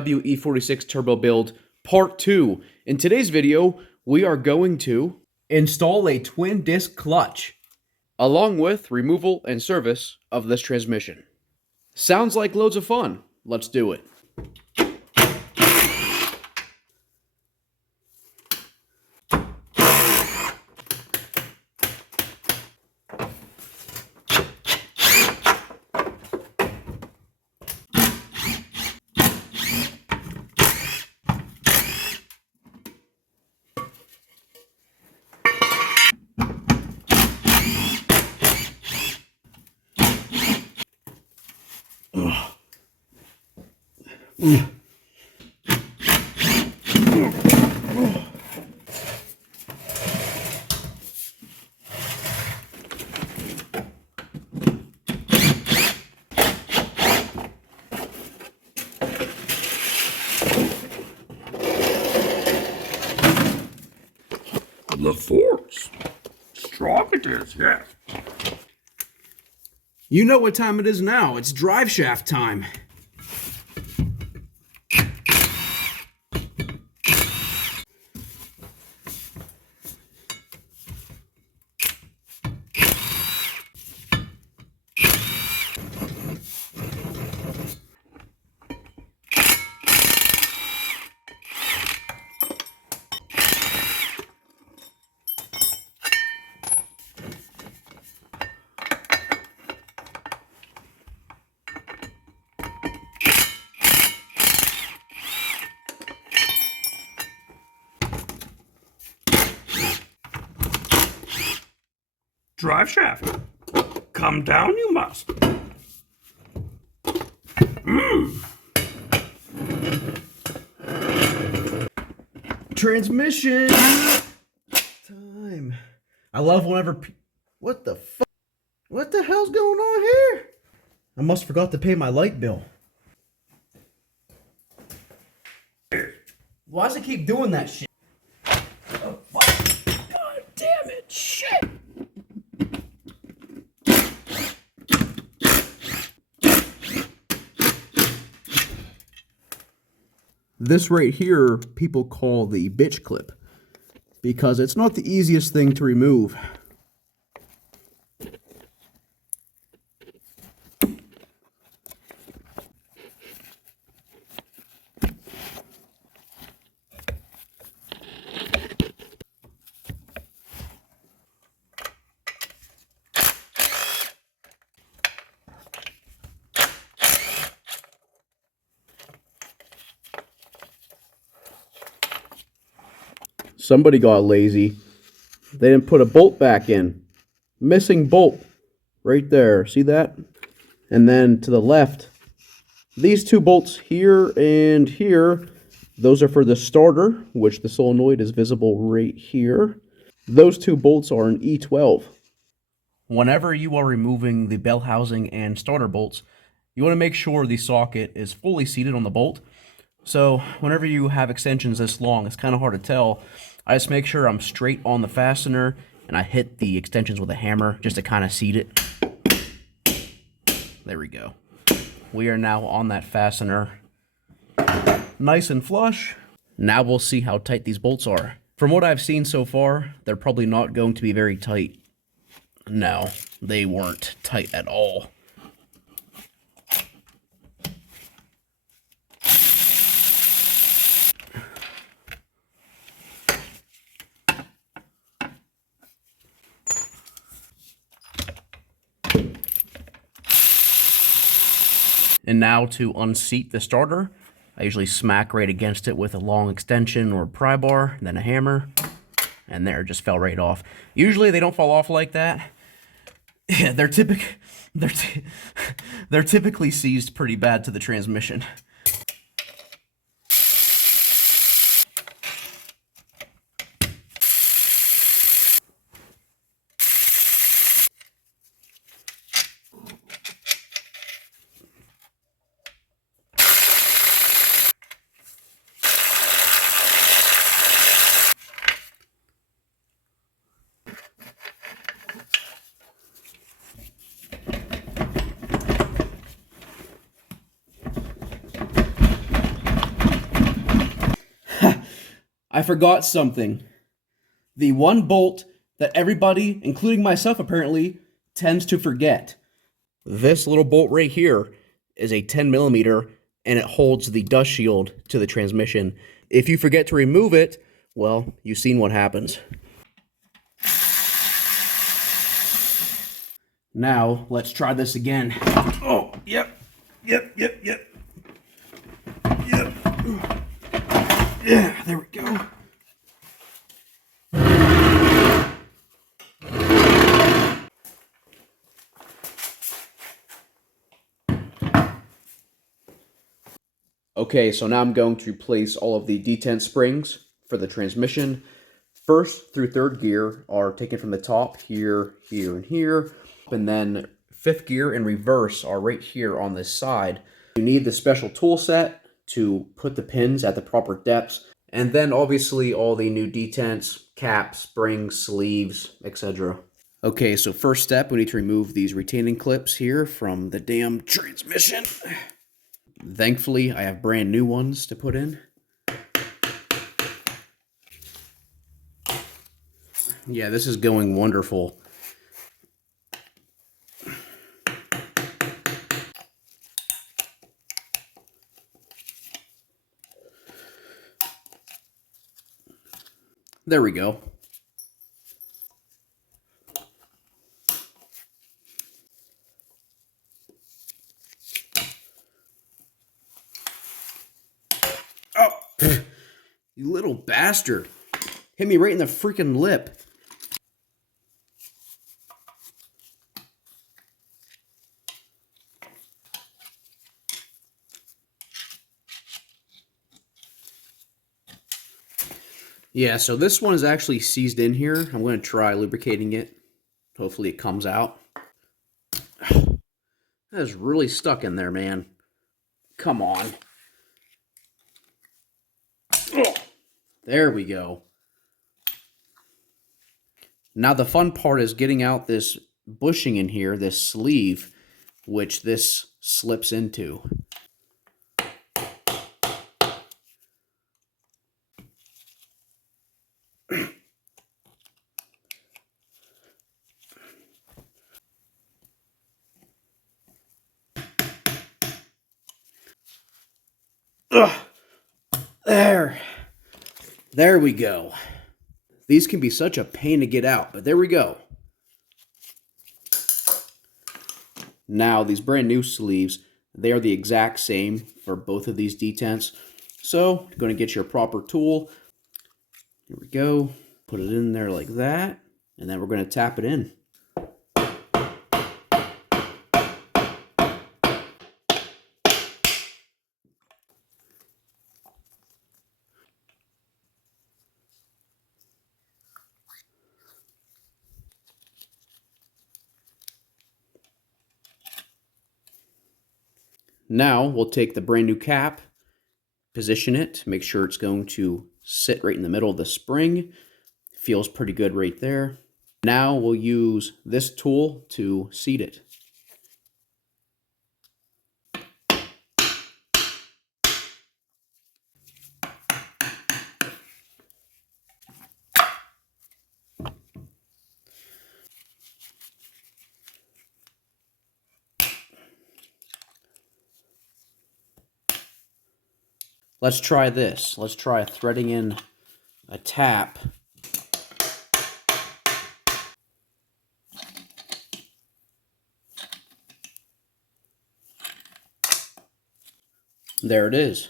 BMW E46 turbo build part 2. In today's video, we are going to install a twin disc clutch, along with removal and service of this transmission. Sounds like loads of fun. Let's do it. The force. Strong it is, yes. You know what time it is now. It's drive shaft time. Drive shaft. Come down you must. Transmission time. I love whenever what the fuck? What the hell's going on here? I must forgot to pay my light bill. Why does it keep doing that shit? Oh, fuck. God damn it, shit. This right here, people call the bitch clip because it's not the easiest thing to remove. Somebody got lazy. They didn't put a bolt back in. Missing bolt right there. See that? And then to the left, these two bolts here and here, those are for the starter, which the solenoid is visible right here. Those two bolts are an E12. Whenever you are removing the bell housing and starter bolts, you want to make sure the socket is fully seated on the bolt. So whenever you have extensions this long, it's kind of hard to tell. I just make sure I'm straight on the fastener and I hit the extensions with a hammer just to kind of seat it. There we go. We are now on that fastener. Nice and flush. Now we'll see how tight these bolts are. From what I've seen so far, they're probably not going to be very tight. No, they weren't tight at all. And now to unseat the starter, I usually smack right against it with a long extension or pry bar, then a hammer, and there, it just fell right off. Usually they don't fall off like that. Yeah, they're typically seized pretty bad to the transmission. I forgot something. The one bolt that everybody, including myself apparently, tends to forget. This little bolt right here is a 10 millimeter and it holds the dust shield to the transmission. If you forget to remove it, well, you've seen what happens. Now, let's try this again. Oh, yep. Yep. Yeah, there we go. Okay, so now I'm going to replace all of the detent springs for the transmission. First through third gear are taken from the top, here, here, and here. And then fifth gear and reverse are right here on this side. You need the special tool set to put the pins at the proper depths. And then obviously all the new detents, caps, springs, sleeves, etc. Okay, so first step, we need to remove these retaining clips here from the damn transmission. Thankfully, I have brand new ones to put in. Yeah, this is going wonderful. There we go. Oh, you little bastard. Hit me right in the freaking lip. Yeah, so this one is actually seized in here. I'm going to try lubricating it. Hopefully it comes out. That is really stuck in there, man. Come on. Oh, there we go. Now the fun part is getting out this bushing in here, this sleeve, which this slips into. Ugh. There we go. These can be such a pain to get out, but there we go. Now, these brand new sleeves, they are the exact same for both of these detents. So, you're going to get your proper tool. Here we go. Put it in there like that, and then we're going to tap it in. Now, we'll take the brand new cap, position it, make sure it's going to sit right in the middle of the spring. Feels pretty good right there. Now, we'll use this tool to seat it. Let's try this. Let's try threading in a tap. There it is.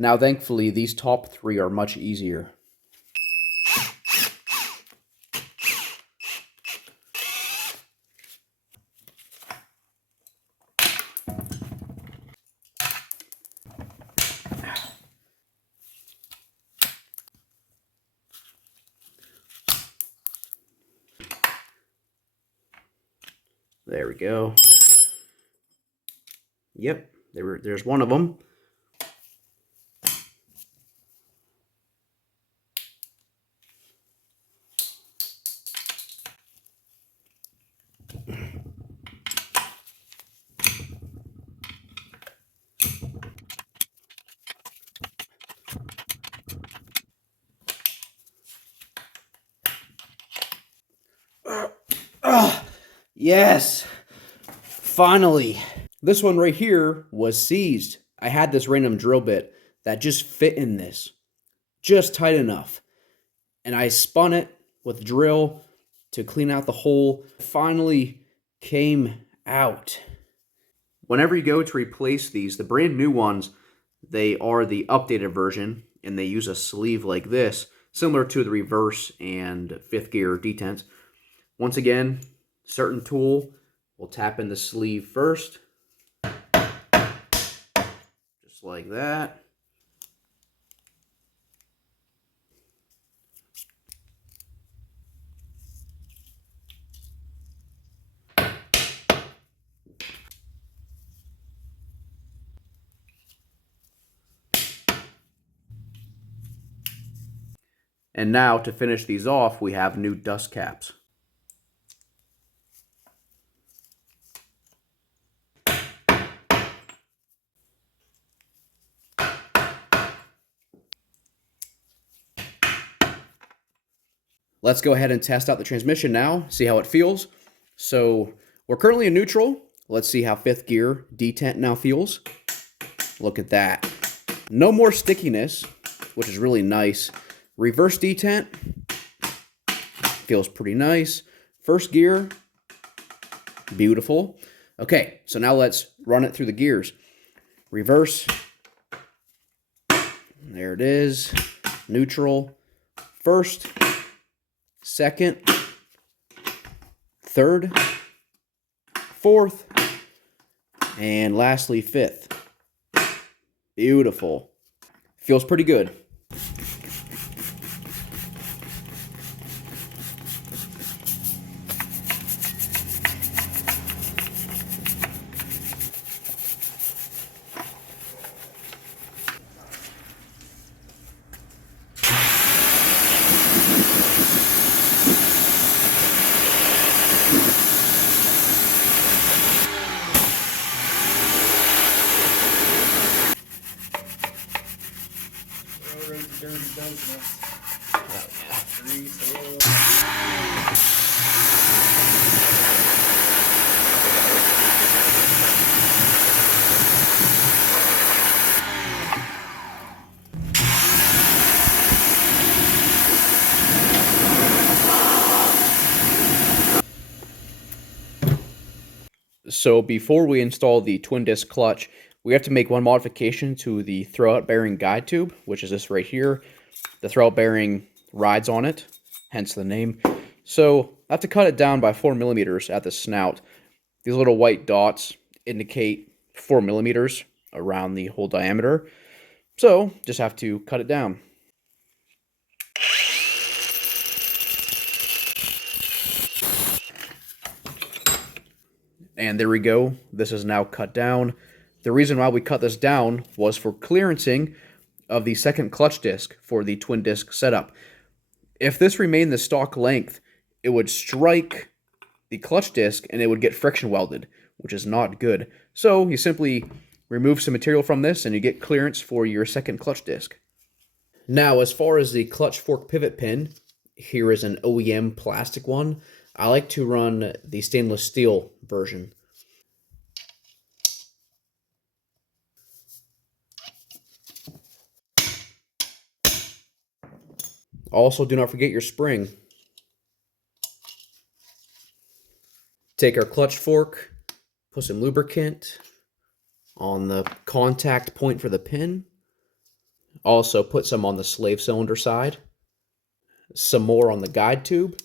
Now, thankfully, these top three are much easier. There we go. Yep, there's one of them. Yes, finally. This one right here was seized. I had this random drill bit that just fit in this, just tight enough. And I spun it with drill to clean out the hole. Finally came out. Whenever you go to replace these, the brand new ones, they are the updated version, and they use a sleeve like this, similar to the reverse and fifth gear detents. Once again, certain tool will tap in the sleeve first, just like that. And now to finish these off, we have new dust caps. Let's go ahead and test out the transmission now, see how it feels. So we're currently in neutral. Let's see how fifth gear detent now feels. Look at that. No more stickiness, which is really nice. Reverse detent feels pretty nice. First gear, beautiful. Okay, so now let's run it through the gears. Reverse, there it is. Neutral, first, second, third, fourth, and lastly, fifth. Beautiful. Feels pretty good. Dirty business. Grease oil. So before we install the twin disc clutch, we have to make one modification to the throwout bearing guide tube, which is this right here. The throwout bearing rides on it, hence the name. So I have to cut it down by 4 millimeters at the snout. These little white dots indicate 4 millimeters around the whole diameter. So just have to cut it down. And there we go. This is now cut down. The reason why we cut this down was for clearancing of the second clutch disc for the twin disc setup. If this remained the stock length, it would strike the clutch disc and it would get friction welded, which is not good. So you simply remove some material from this and you get clearance for your second clutch disc. Now, as far as the clutch fork pivot pin, here is an OEM plastic one. I like to run the stainless steel version. Also, do not forget your spring. Take our clutch fork, put some lubricant on the contact point for the pin. Also, put some on the slave cylinder side. Some more on the guide tube.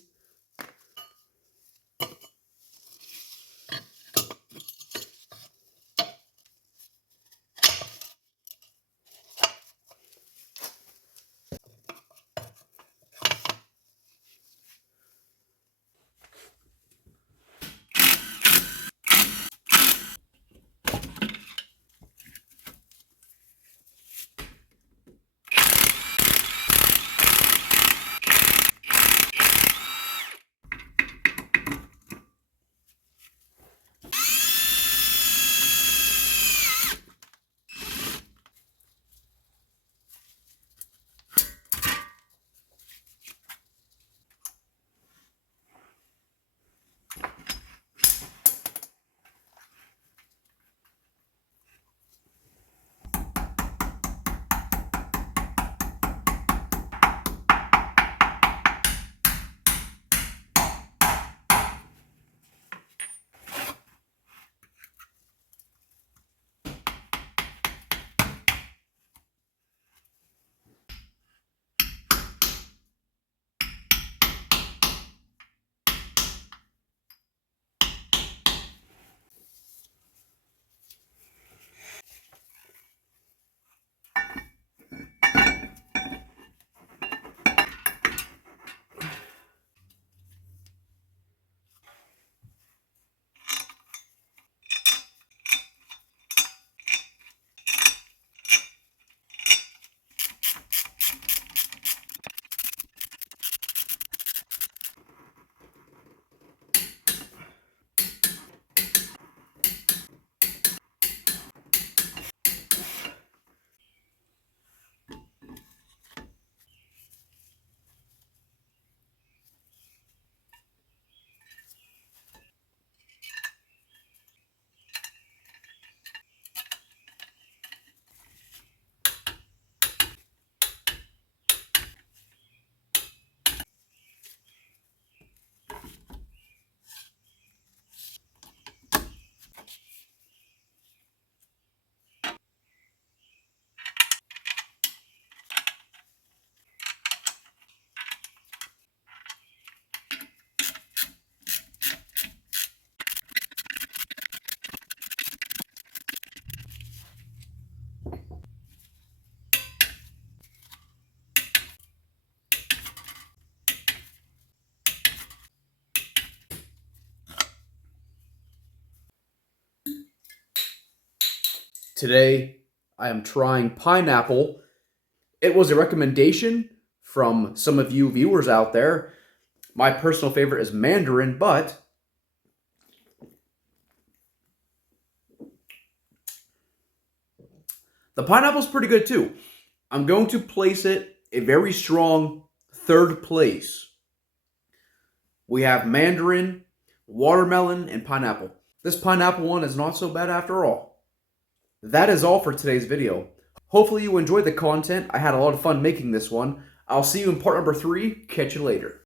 Today, I am trying pineapple. It was a recommendation from some of you viewers out there. My personal favorite is mandarin, but the pineapple's pretty good too. I'm going to place it a very strong third place. We have mandarin, watermelon, and pineapple. This pineapple one is not so bad after all. That is all for today's video. Hopefully you enjoyed the content. I had a lot of fun making this one. I'll see you in part number 3. Catch you later.